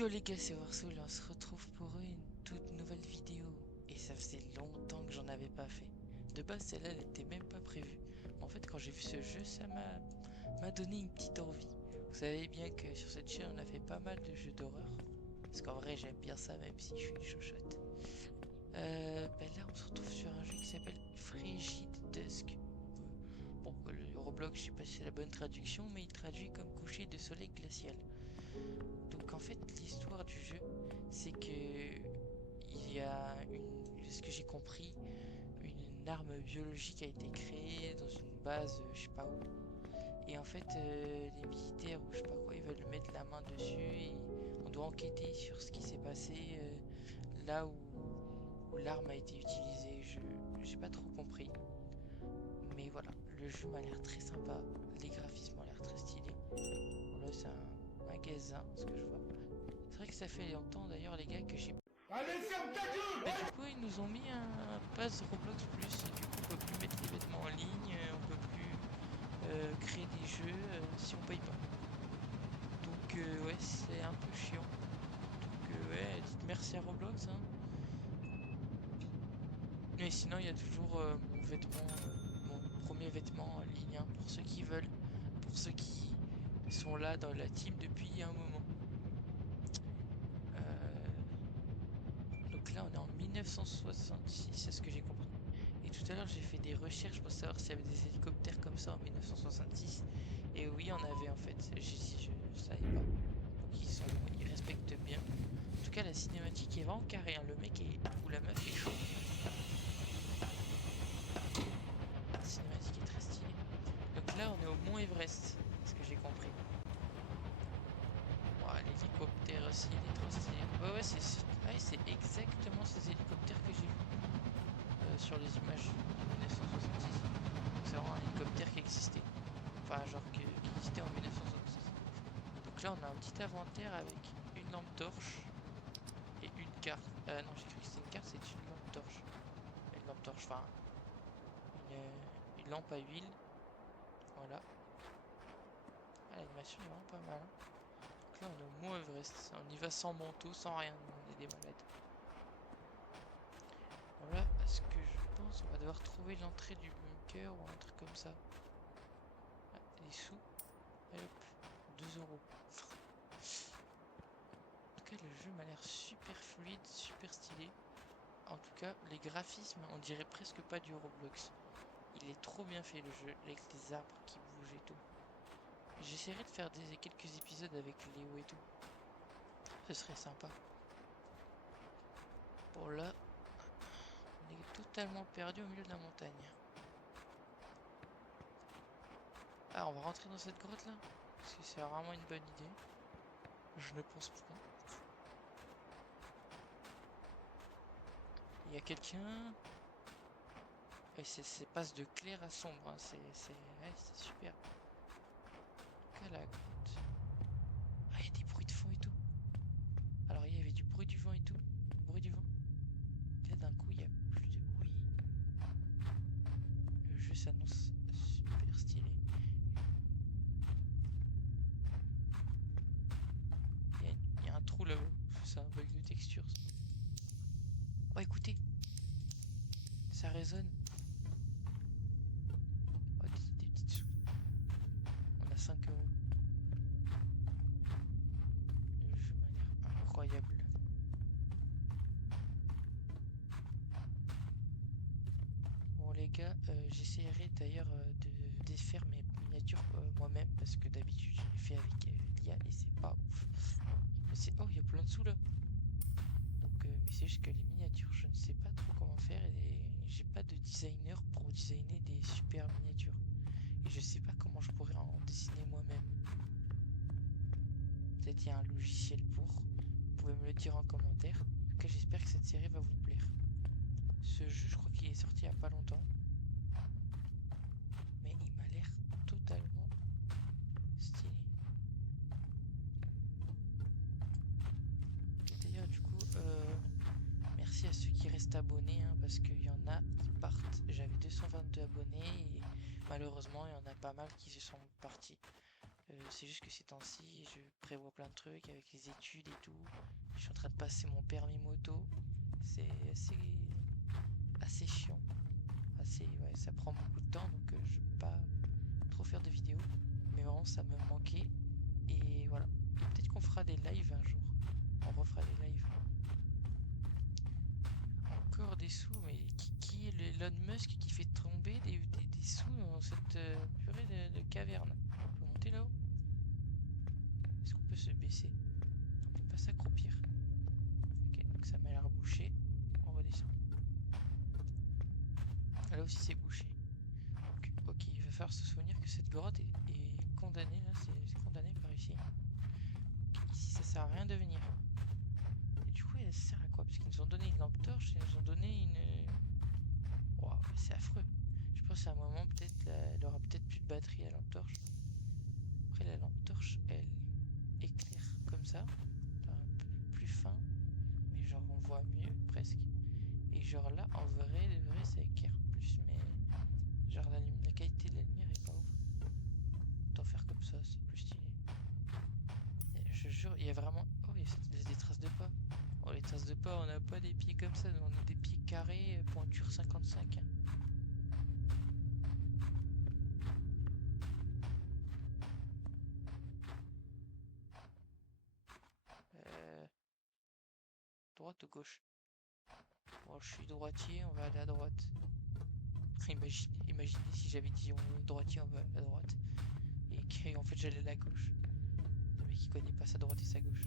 Yo les gars, c'est Warsoul, on se retrouve pour une toute nouvelle vidéo. Et ça faisait longtemps que j'en avais pas fait. De base, celle-là, elle était même pas prévue. Mais en fait, quand j'ai vu ce jeu, ça m'a donné une petite envie. Vous savez bien que sur cette chaîne, on a fait pas mal de jeux d'horreur. Parce qu'en vrai, j'aime bien ça, même si je suis une chochotte. Là, on se retrouve sur un jeu qui s'appelle Frigid Dusk. Bon, le Roblox, je sais pas si c'est la bonne traduction, mais il traduit comme coucher de soleil glacial. Donc en fait, l'histoire du jeu, c'est que il y a ce que j'ai compris, une arme biologique a été créée dans une base, je sais pas où. Et en fait, les militaires ou je sais pas quoi, ils veulent mettre la main dessus et on doit enquêter sur ce qui s'est passé là où l'arme a été utilisée. J'ai pas trop compris. Mais voilà, le jeu m'a l'air très sympa, les graphismes ont l'air très stylés. Bon, là, c'est un magasin, ce que je vois. C'est vrai que ça fait longtemps d'ailleurs, les gars, que j'ai. Allez, ferme ta gueule! Et du coup, ils nous ont mis un pass Roblox Plus. Et du coup, on peut plus mettre des vêtements en ligne, on peut plus créer des jeux si on paye pas. Donc, ouais, c'est un peu chiant. Donc, ouais, dites merci à Roblox, hein. Mais sinon, il y a toujours mon vêtement, mon premier vêtement en ligne, hein, pour ceux qui veulent, pour ceux qui sont là dans la team depuis un moment. Euh, Donc là, on est en 1966, c'est ce que j'ai compris. Et tout à l'heure, j'ai fait des recherches pour savoir s'il y avait des hélicoptères comme ça en 1966. Et oui, on avait en fait. Je savais pas. Donc ils respectent bien. En tout cas, la cinématique est vraiment carrée, hein. Le mec est ou la meuf est chaud. La cinématique est très stylée. Donc là, on est au Mont Everest, ce que j'ai compris. Ouah, l'hélicoptère aussi, il est trop stylé. Ouais, ouais, c'est exactement ces hélicoptères que j'ai vus sur les images de 1966. Donc c'est vraiment un hélicoptère qui existait. Enfin, genre qui existait en 1966. Donc là, on a un petit inventaire avec une lampe torche et une carte. Non, j'ai cru que c'était une carte, c'est une lampe torche. Une lampe torche, enfin, une lampe à huile. Voilà. Ah, l'animation est vraiment pas mal, hein. Donc là, on est au Mont Everest. On y va sans manteau, sans rien. On est des malades. Voilà, à ce que je pense, on va devoir trouver l'entrée du bunker ou un truc comme ça. Ah, les sous. Hop, 2 euros. En tout cas, le jeu m'a l'air super fluide, super stylé. En tout cas, les graphismes, on dirait presque pas du Roblox. Il est trop bien fait le jeu, avec les arbres qui bougent et tout. J'essaierai de faire quelques épisodes avec Léo et tout. Ce serait sympa. Bon là, on est totalement perdu au milieu de la montagne. Ah, on va rentrer dans cette grotte là? Parce que c'est vraiment une bonne idée. Je ne pense pas. Il y a quelqu'un. Et c'est passe de clair à sombre, hein. Ouais, c'est super. Quelle la grotte. Ah, il y a des bruits de fond et tout. Alors, il y avait du bruit du vent et tout. Bruit du vent. Là, d'un coup, il y a plus de bruit. Le jeu s'annonce super stylé. Il y a un trou là-haut. C'est un bug de texture. Oh, écoutez, ça résonne. Oh, des petites sous. On a 5 euros. Le jeu m'a l'air incroyable. Bon les gars, j'essaierai d'ailleurs de défaire mes miniatures moi-même parce que d'habitude je les fais avec l'IA et c'est pas ouf. Oh, il y a plein de sous là. Donc, mais c'est juste que les miniatures, je ne sais pas trop comment faire et j'ai pas de designer pour designer des super miniatures. Et je sais pas comment je pourrais en dessiner moi-même. Peut-être il y a un logiciel pour. Vous pouvez me le dire en commentaire. En tout cas, j'espère que cette série va vous plaire. Ce jeu, je crois qu'il est sorti il y a pas longtemps. Mais il m'a l'air totalement stylé. Et d'ailleurs, du coup, merci à ceux qui restent abonnés, hein, parce qu'il y en a qui partent. J'avais 222 abonnés et malheureusement, il y en a pas mal qui se sont partis. C'est juste que ces temps-ci, je prévois plein de trucs avec les études et tout. Je suis en train de passer mon permis moto. C'est assez chiant. Ouais, ça prend beaucoup de temps, donc je peux pas trop faire de vidéos. Mais vraiment, ça me manquait. Et voilà. Et peut-être qu'on fera des lives un jour. On refera des lives. Encore des sous, mais qui est Elon Musk qui fait tomber des sous dans cette purée de caverne? On peut monter là-haut? Est-ce qu'on peut se baisser? On peut pas s'accroupir. Ok, donc ça m'a l'air bouché. On redescend. Là aussi c'est bouché. Donc, ok, il va falloir se souvenir que cette grotte est condamnée, là, c'est condamné par ici. Ici ça sert à rien de venir. Et du coup elle sert à quoi? Parce qu'ils nous ont donné une lampe torche, ils nous ont donné une... Waouh, c'est affreux. Je pense à un moment peut-être elle aura peut-être plus de batterie la lampe torche. Après la lampe torche elle éclaire comme ça, enfin, un peu plus fin, mais genre on voit mieux presque. Et genre là en vrai de vrai ça éclaire plus, mais genre la qualité de la lumière est pas ouf. Autant faire comme ça, c'est plus stylé. Et je jure, il y a vraiment... Oh, il y a des traces de pas. Oh, les traces de pas, on n'a pas des pieds comme ça, on a des pieds carrés, pointure 55. Hein. Euh, droite ou gauche? Bon, je suis droitier, on va aller à droite. Imaginez si j'avais dit on est droitier, on va à droite. Et qu'en fait j'allais à la gauche. Le mec qui connaît pas sa droite et sa gauche.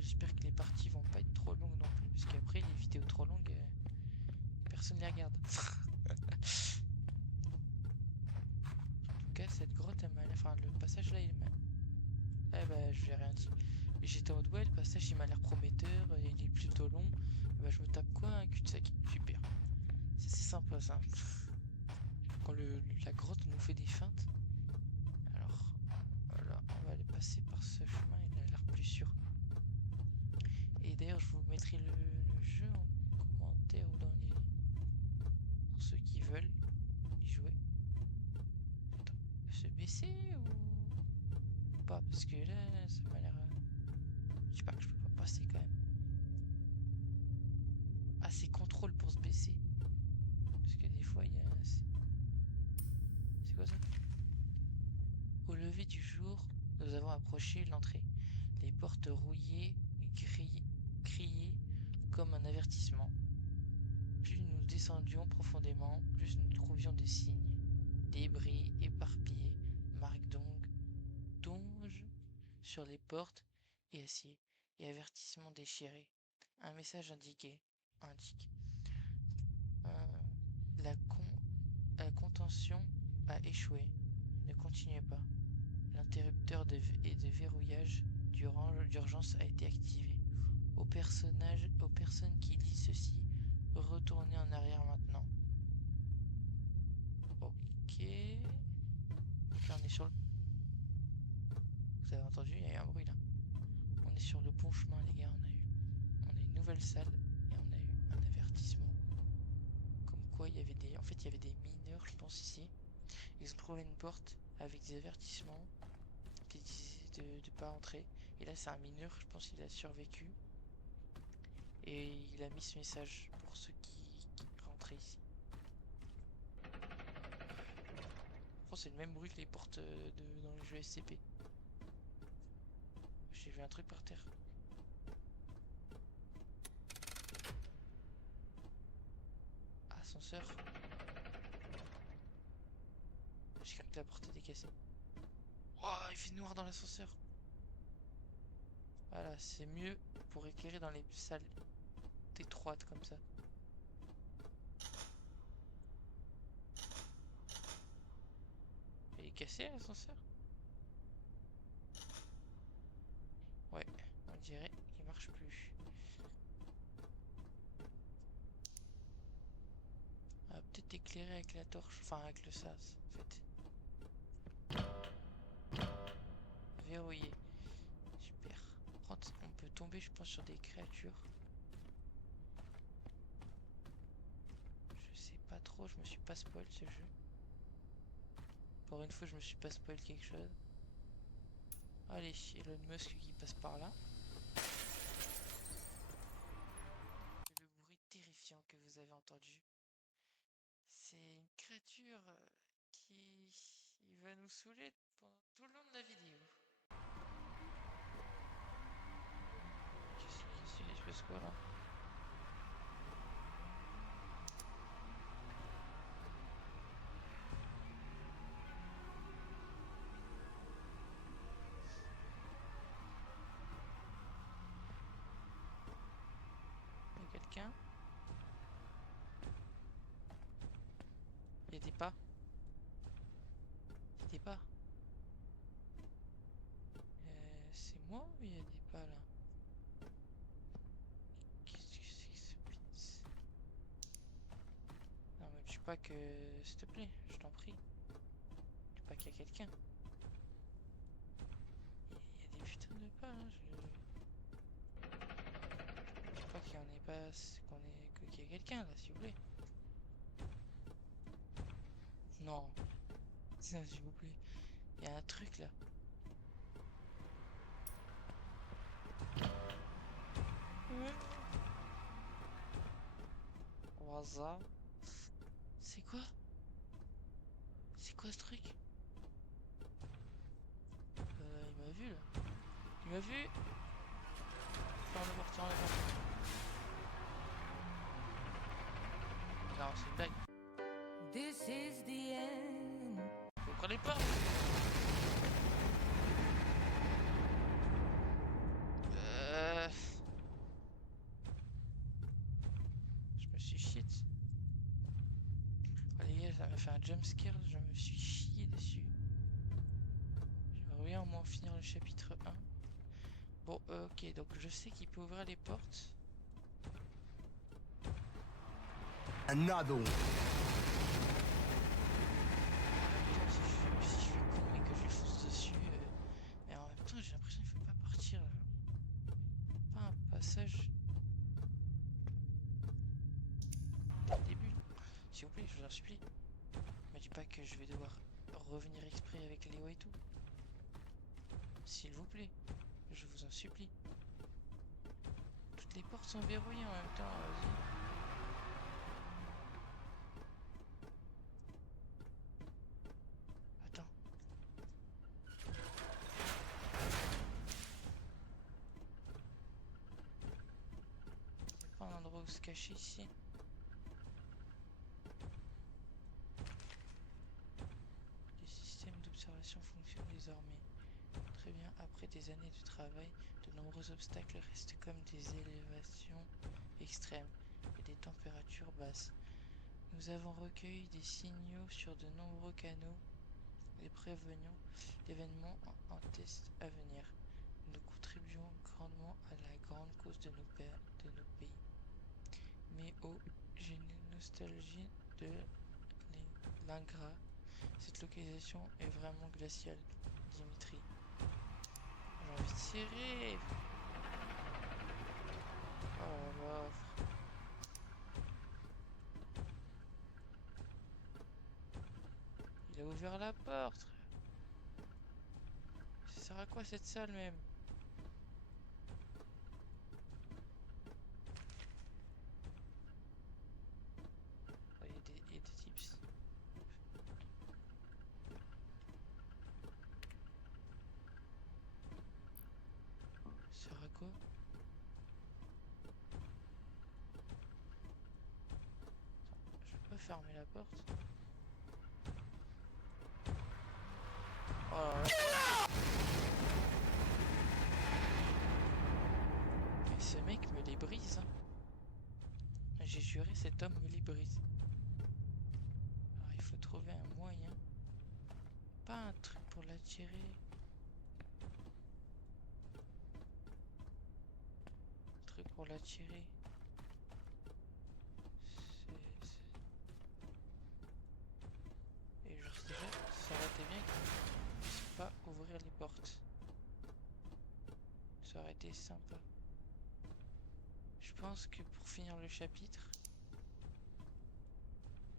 J'espère que les parties vont pas être trop longues non plus, parce qu'après les vidéos trop longues, personne les regarde. En tout cas, cette grotte, elle m'a l'air... Enfin, le passage là, il m'a... Eh bah, je vais rien dire. J'étais en mode, ouais, le passage, il m'a l'air prometteur, il est plutôt long. Et bah, je me tape quoi? Un cul-de-sac. Super. C'est sympa, ça. Quand la grotte nous fait des feintes. Alors, voilà, on va aller passer par ce chemin, il a l'air plus sûr. Et d'ailleurs, je vous mettrai le jeu en commentaire ou dans les... Pour ceux qui veulent y jouer. Attends, se baisser ou pas? Parce que là, ça m'a l'air... Je sais pas, que je peux pas passer quand même. Ah, c'est contrôle pour se baisser. Parce que des fois, il y a... C'est quoi ça? Au lever du jour, nous avons approché l'entrée. Les portes rouillées, criaient comme un avertissement. Plus nous descendions profondément, plus nous trouvions des signes. Débris éparpillés, marques d'onges sur les portes et acier, et avertissements déchirés. Un message indique. Euh, la, la contention a échoué. Ne continuez pas. L'interrupteur de verrouillage d'urgence a été activé. Aux personnes qui lisent ceci, retournez en arrière maintenant. Ok. Donc là on est sur le... Vous avez entendu, il y a eu un bruit là. On est sur le bon chemin les gars, on a une nouvelle salle et on a eu un avertissement. Comme quoi il y avait des... En fait il y avait des mineurs je pense ici. Ils ont trouvé une porte avec des avertissements qui disaient de pas entrer. Et là c'est un mineur, je pense qu'il a survécu. Et il a mis ce message pour ceux qui rentraient ici. Je pense que c'est le même bruit que les portes dans le jeu SCP. J'ai vu un truc par terre. Ascenseur. J'ai cru que la porte était cassée. Oh, il fait noir dans l'ascenseur. Voilà, c'est mieux pour éclairer dans les salles étroites comme ça. Il est cassé l'ascenseur? Ouais, on dirait qu'il marche plus. On va peut-être éclairer avec la torche, enfin avec le sas en fait. Verrouillé. Super. On peut tomber je pense sur des créatures. Je sais pas trop. trop, je me suis pas spoil ce jeu. Pour une fois, je me suis pas spoil quelque chose. Allez, Elon Musk qui passe par là. Le bruit terrifiant que vous avez entendu, c'est une créature qui va nous saouler pendant tout le long de la vidéo. Qu'est-ce qu'il se passe quoi là? Il y a quelqu'un? Il y a des pas? Il y a des pas? C'est moi ou il y a des pas là? Qu'est-ce que c'est que ce pizza? Non me tue pas que... S'il te plaît, je t'en prie. Tue pas qu'il y a quelqu'un. Il y a des putains de pas hein, je sais pas qu'il y en ait pas... qu'il y a quelqu'un là, s'il vous plaît. Non. Ça, s'il vous plaît. Il y a un truc là. Waza. C'est quoi? C'est quoi ce truc? Il m'a vu là. Il m'a vu. Ferme la porte, ferme la porte. Non, c'est une blague. This is the end. Vous comprenez pas? Je me suis shit. Allez, ça m'a fait un jumpscare, je me suis chié dessus. J'aimerais bien au moins finir le chapitre 1. Bon, ok, donc je sais qu'il peut ouvrir les portes. Another one. Si je suis con et que je lui fonce dessus, mais en même temps j'ai l'impression qu'il faut pas partir là. Pas un passage dès le début. S'il vous plaît, je vous en supplie. Me dis pas que je vais devoir revenir exprès avec Léo et tout. S'il vous plaît, je vous en supplie. Toutes les portes sont verrouillées en même temps, vas-y. Attends. Y'a pas un endroit où se cacher ici? Les systèmes d'observation fonctionnent désormais. Très bien, après des années de travail, de nombreux obstacles restent comme des élévations extrêmes et des températures basses. Nous avons recueilli des signaux sur de nombreux canaux et prévenons l'événement en test à venir. Nous contribuons grandement à la grande cause de nos pays. Mais oh, j'ai une nostalgie de l'Ingra. Cette localisation est vraiment glaciale, Dimitri. J'ai envie de tirer. Oh là là. Il a ouvert la porte. Ça sert à quoi cette salle même? Oh, il y a des tips. Ça sert à quoi? Attends, je vais pas fermer la porte. Oh là là. Mais ce mec me les brise, hein. J'ai juré, cet homme me les brise. Alors il faut trouver un moyen. Pas un truc pour l'attirer. Un truc pour l'attirer. Et genre déjà, ça aurait été bien qu'il puisse pas ouvrir les portes. Ça aurait été sympa. Je pense que pour finir le chapitre,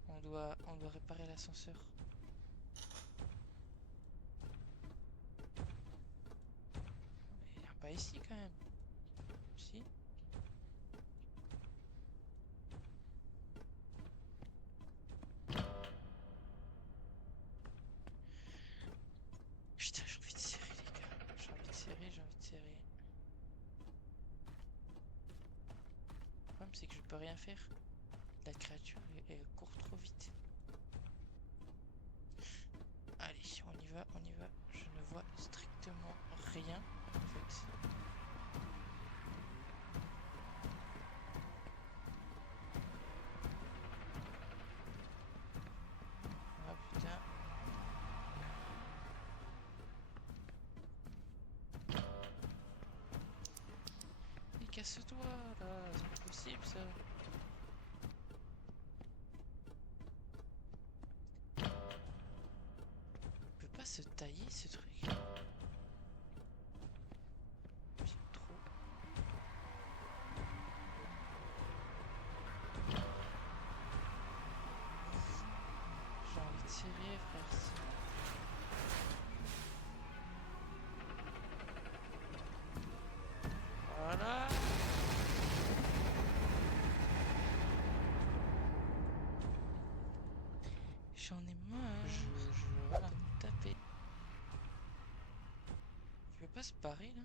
On doit réparer l'ascenseur. Il vient pas ici quand même. Si. Putain, j'ai envie de serrer les gars. J'ai envie de serrer, j'ai envie de serrer. Le problème c'est que je peux rien faire. La créature elle court trop vite. Allez, on y va, on y va. Je ne vois strictement rien en fait. Ah putain. Mais casse-toi là, c'est pas possible ça. Il peut pas se tailler ce truc. J'aime trop. J'ai envie de tirer, frère. Voilà. J'en ai marre. Voilà, de me taper. Tu veux pas se barrer là?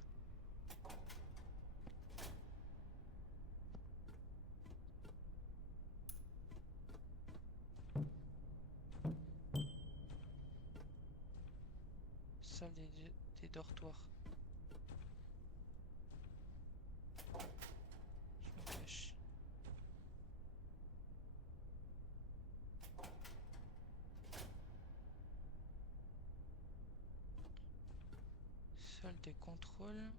Salle des dortoirs. Je me cache. Salle des contrôles.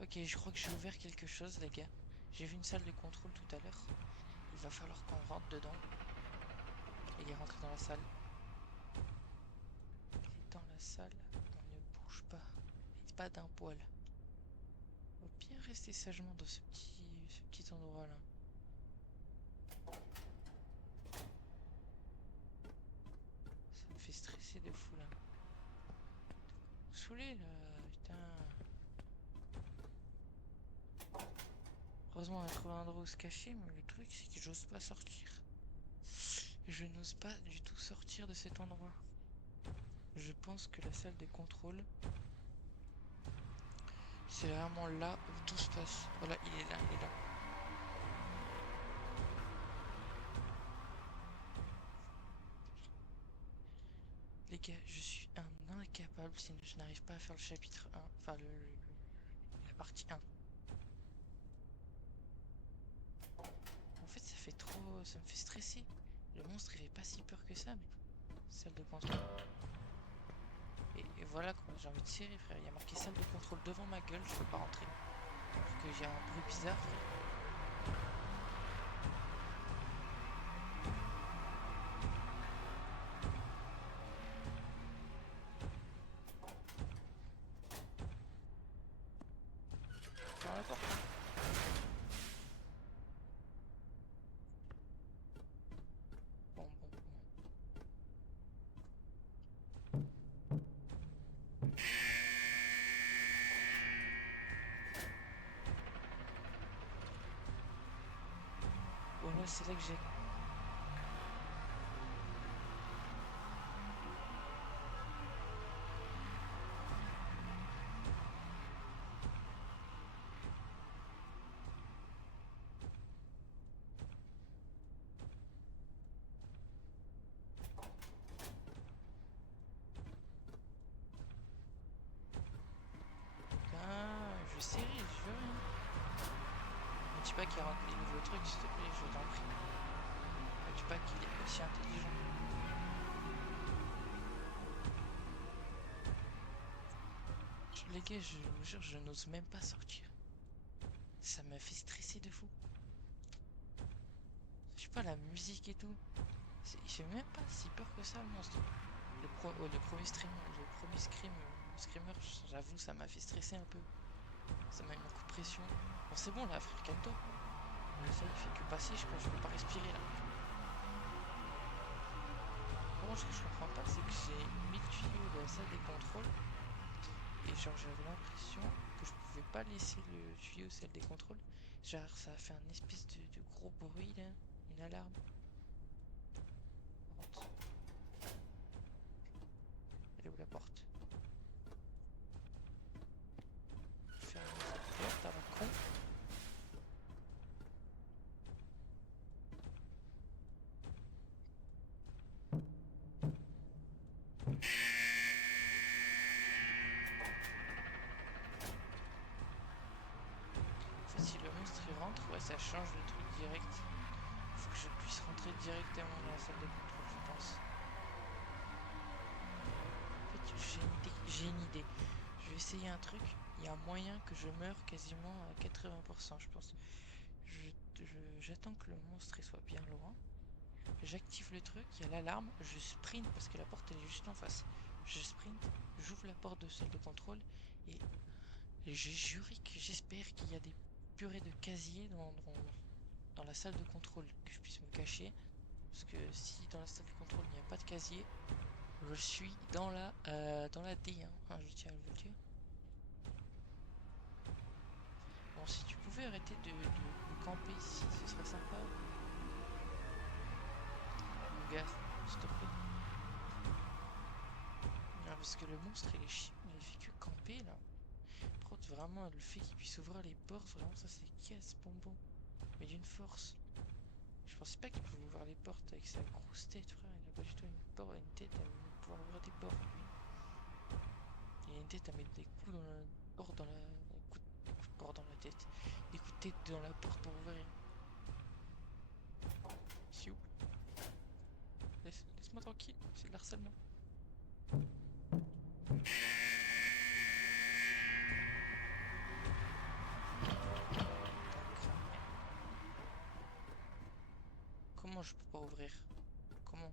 Ok, je crois que j'ai ouvert quelque chose, les gars. J'ai vu une salle de contrôle tout à l'heure. Il va falloir qu'on rentre dedans. Il est rentré dans la salle. Il est dans la salle. On ne bouge pas. Et pas d'un poil. On va bien rester sagement dans ce petit endroit là. Ça me fait stresser de fou là. Saoulé là, putain. Heureusement on a trouvé un endroit où se cacher, mais le truc c'est que j'ose pas sortir. Je n'ose pas du tout sortir de cet endroit. Je pense que la salle de contrôle, c'est vraiment là où tout se passe. Voilà, il est là, il est là. Les gars, je suis un incapable si je n'arrive pas à faire le chapitre 1, enfin la partie 1. En fait, ça fait trop, ça me fait stresser. Le monstre, il fait pas si peur que ça, mais salle de contrôle. Et voilà quoi, j'ai envie de tirer, frère. Il y a marqué salle de contrôle devant ma gueule, je peux pas rentrer. Alors que j'ai un bruit bizarre, frère. Ferme la porte. Bon, bon, bon. Voilà, c'est là que j'ai. Ah, je vais serrer, je veux rien. Ne dis pas qu'il rentre des nouveaux trucs, s'il te plaît, je t'en prie. Ne dis pas qu'il est aussi intelligent. Les gars, je vous jure, je n'ose même pas sortir. Ça me fait stresser de fou. pas, la musique et tout. Il fait même pas si peur que ça, le monstre. Le premier screamer, j'avoue, ça m'a fait stresser un peu. Ça m'a mis un coup de pression. Bon, c'est bon là, frère, calme-toi. Ça, il fait que passer, je crois que je peux pas respirer là. Bon, ce que je comprends pas, c'est que j'ai mis le tuyau de la salle des contrôles. Et genre, j'avais l'impression que je pouvais pas laisser le tuyau salle des contrôles. Genre, ça a fait un espèce de gros bruit là, une alarme. Par contre, elle est où la porte? Ferme cette porte à la con. En fait, si le monstre il rentre, ouais, ça change le truc direct. Faut que je puisse rentrer directement dans la salle de contrôle, je pense. En fait, j'ai une idée. Je vais essayer un truc. Il y a moyen que je meure quasiment à 80%, je pense. J'attends que le monstre il soit bien loin. J'active le truc, il y a l'alarme, je sprint parce que la porte elle est juste en face. Je sprint, j'ouvre la porte de salle de contrôle et j'ai juré que j'espère qu'il y a des purées de casiers dans la salle de contrôle, que je puisse me cacher. Parce que si dans la salle de contrôle il n'y a pas de casier, je suis dans la D, hein, je tiens à vous le dire. Bon, si tu pouvais arrêter de camper ici, ce serait sympa. Mon gars, s'il te plaît. Non, parce que le monstre il est chiant, il fait que camper là. Par contre, vraiment, le fait qu'il puisse ouvrir les portes, vraiment, ça c'est casse bonbon. Mais d'une force. Je pensais pas qu'il pouvait ouvrir les portes avec sa grosse tête, frère. Il a pas du tout une tête à pouvoir ouvrir des portes, lui. Il a une tête à mettre des coups dans la porte, des coups de porte dans la tête. Des coups de tête dans la porte pour ouvrir. S'il vous plaît. Laisse-moi tranquille, c'est de l'harcèlement. Comment je peux pas ouvrir? Comment?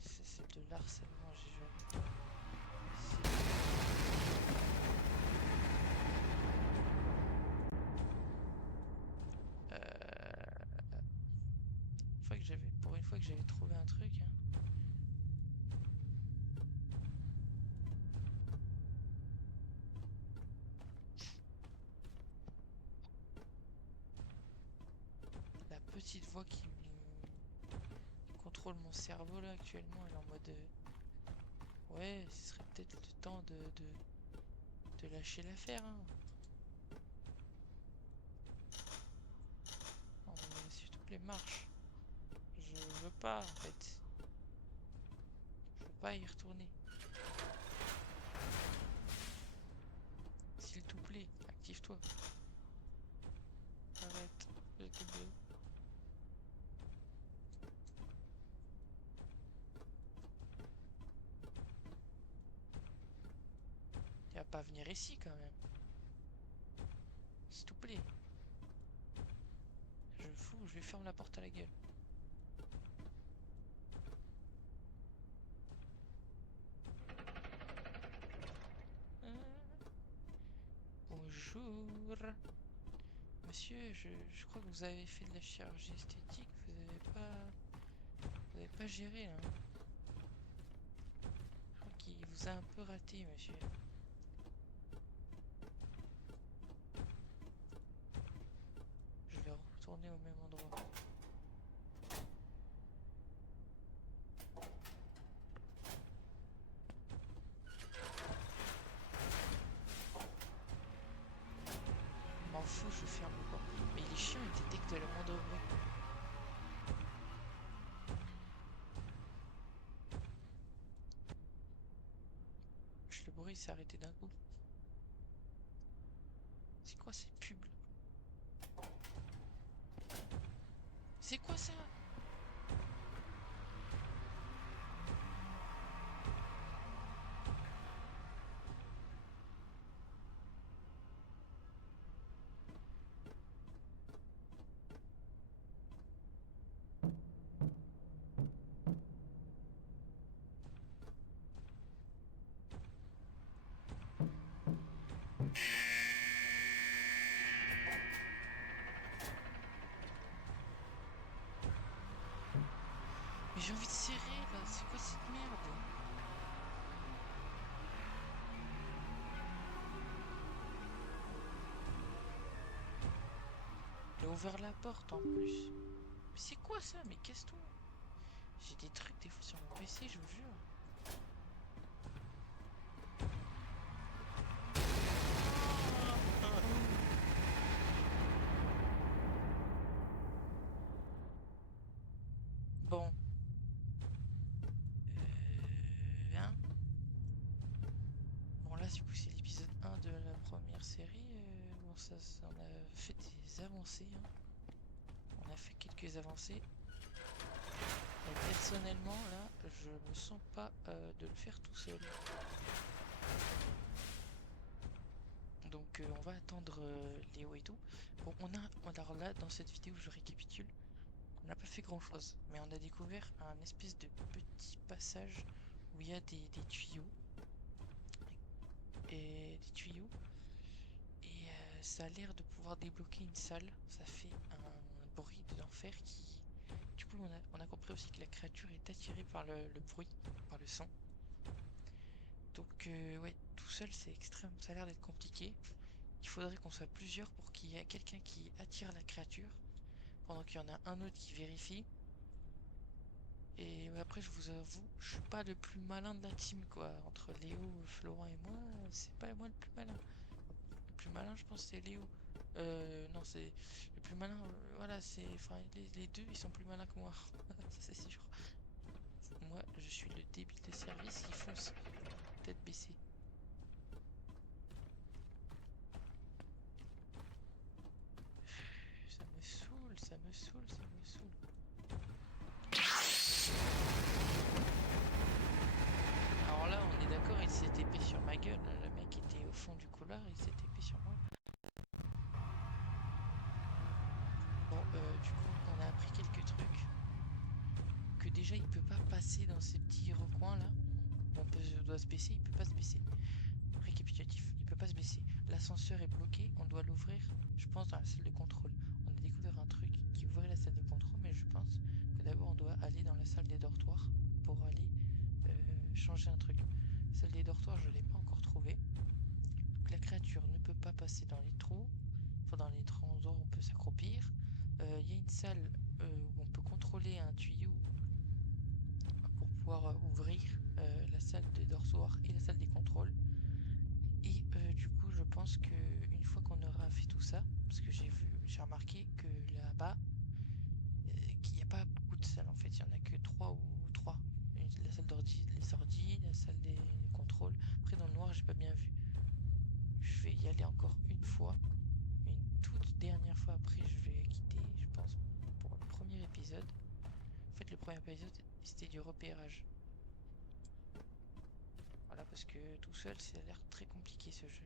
C'est de l'harcèlement, j'ai joué. Pour une fois que j'avais trouvé un truc, hein. La petite voix qui contrôle mon cerveau là actuellement, elle est en mode ouais, ce serait peut-être le temps de lâcher l'affaire, hein. Non mais s'il te plaît, marche. Je veux pas en fait. Je veux pas y retourner. S'il te plaît, active-toi. Arrête, s'il te plaît. Il va pas venir ici quand même. S'il te plaît. Je fous, je lui ferme la porte à la gueule. Bonjour. Monsieur, je crois que vous avez fait de la chirurgie esthétique. Vous avez pas géré là. Je crois qu'il vous a un peu raté, monsieur. Je vais retourner au même endroit. M'en fous, je ferme le porte. Mais il est chiant, il détecte le moindre bruit. Le bruit s'est arrêté d'un coup. C'est quoi ces pubs? C'est quoi ça? j'ai envie de serrer là, c'est quoi cette merde? Il a ouvert la porte en plus. Mais c'est quoi ça? Mais casse-toi. J'ai des trucs des fois sur mon PC, je vous jure. Bon. Hein. Bon là du coup c'est l'épisode 1 de la première série. Bon ça on a fait des avancées. Hein. On a fait quelques avancées. Et personnellement là je me sens pas de le faire tout seul. Donc on va attendre Léo et tout. Bon alors là dans cette vidéo je récapitule. On n'a pas fait grand chose, mais on a découvert un espèce de petit passage où il y a des tuyaux. Et des tuyaux. Et ça a l'air de pouvoir débloquer une salle. Ça fait un bruit d'enfer qui... Du coup on a compris aussi que la créature est attirée par le bruit, par le son. Donc ouais, tout seul c'est extrême, ça a l'air d'être compliqué. Il faudrait qu'on soit plusieurs pour qu'il y ait quelqu'un qui attire la créature, pendant qu'il y en a un autre qui vérifie. Et après, je vous avoue, je suis pas le plus malin de la team, quoi. Entre Léo, Florent et moi, c'est pas moi le plus malin. Le plus malin, je pense, c'est Léo. Non, c'est le plus malin. Voilà, c'est. Enfin, les deux, ils sont plus malins que moi. Ça, c'est sûr. Moi, je suis le débile de service qui fonce, tête baissée. Ça me saoule, ça me saoule, ça me saoule. Alors là, on est d'accord, il s'est épé sur ma gueule. Le mec était au fond du couloir, il s'est épé sur moi. Bon, du coup, on a appris quelques trucs. Que déjà, il peut pas passer dans ces petits recoins là. Doit se baisser, il peut pas se baisser. Récapitulatif, il peut pas se baisser. L'ascenseur est bloqué, on doit l'ouvrir, je pense, dans la salle de contrôle. On a découvert un truc qui ouvrait la salle de contrôle, mais je pense que d'abord on doit aller dans la salle des dortoirs pour aller changer un truc. Salle des dortoirs, je l'ai pas encore trouvée. Donc la créature ne peut pas passer dans les trous, enfin dans les endroits où on peut s'accroupir. Il y a une salle où on peut contrôler un tuyau pour pouvoir ouvrir la salle des dortoirs et la salle des contrôles. Et du coup, je pense que une fois qu'on aura fait tout ça, parce que j'ai remarqué que là-bas, qu'il n'y a pas beaucoup de salles en fait, il n'y en a que 3 ou 3. La salle les ordi, la salle des contrôles. Après, dans le noir, j'ai pas bien vu. Je vais y aller encore une fois, une toute dernière fois. Après, je vais quitter, je pense, pour le premier épisode. En fait, le premier épisode, c'était du repérage. Voilà, parce que tout seul, ça a l'air très compliqué ce jeu.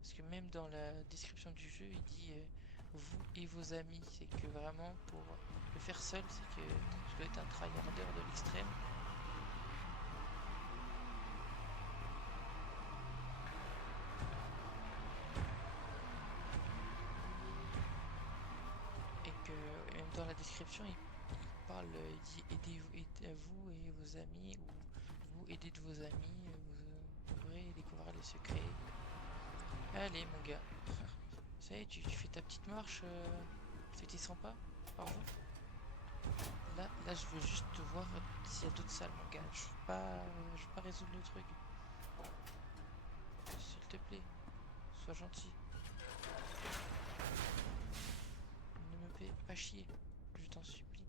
Parce que même dans la description du jeu, il dit vous et vos amis. C'est que vraiment, pour le faire seul, c'est que tu dois être un tryharder de l'extrême. Et que même dans la description, il parle, il dit aidez vous et vos amis, ou vous aidez de vos amis, vous pourrez découvrir les secrets. Allez mon gars, ça y est, tu fais ta petite marche, tu fais tes 100 pas par jour. Là, je veux juste voir s'il y a d'autres salles, mon gars. Je veux pas résoudre le truc. S'il te plaît, sois gentil. Ne me fais pas chier, je t'en supplie.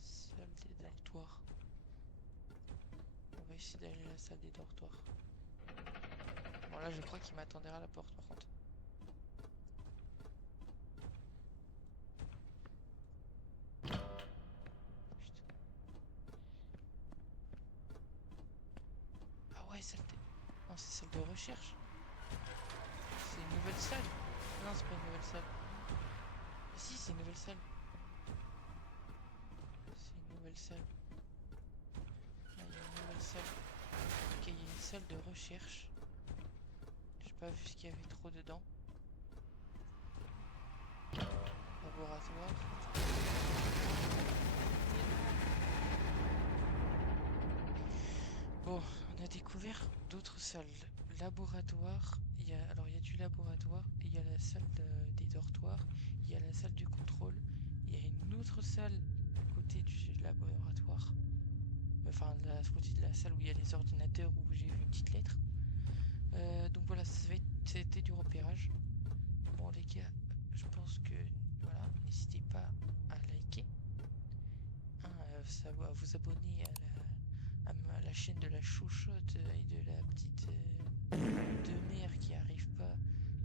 Salle des dortoirs. On va essayer d'aller à la salle des dortoirs. Bon, là, je crois qu'il m'attendait à la porte, par contre. Putain. Ah ouais, salle de... Non, c'est salle de recherche. C'est une nouvelle salle. Non, c'est pas une nouvelle salle. Si, c'est une nouvelle salle. C'est une nouvelle salle. Ah, il y a une nouvelle salle. Ok, il y a une salle de recherche. J'ai pas vu ce qu'il y avait trop dedans. laboratoire. Bon, on a découvert d'autres salles. Laboratoire, alors il y a du laboratoire, il y a la salle des dortoirs, il y a la salle du contrôle, il y a une autre salle à côté du laboratoire, enfin à côté de la salle où il y a les ordinateurs où j'ai vu une petite lettre. Donc voilà, c'était du repérage. Bon les gars, je pense que voilà, n'hésitez pas à liker, hein, à vous abonner à la chaîne de la chouchotte et de la petite de mère qui arrive pas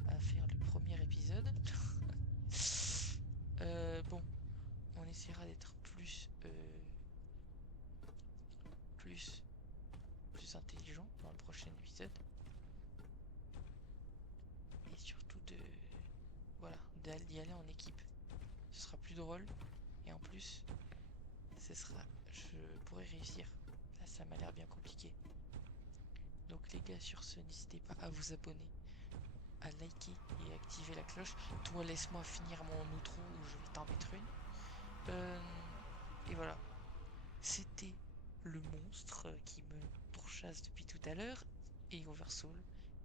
à faire le premier épisode. Bon, on essaiera d'être plus intelligent dans le prochain épisode et surtout voilà, d'y aller en équipe. Ce sera plus drôle et en plus, je pourrais réussir. Là, ça m'a l'air bien compliqué. Donc les gars, sur ce, n'hésitez pas à vous abonner, à liker et activer la cloche. Toi, laisse-moi finir mon outro où je vais t'en mettre une. Et voilà. C'était le monstre qui me pourchasse depuis tout à l'heure et Oversoul.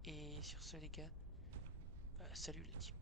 Et sur ce, les gars, salut la team.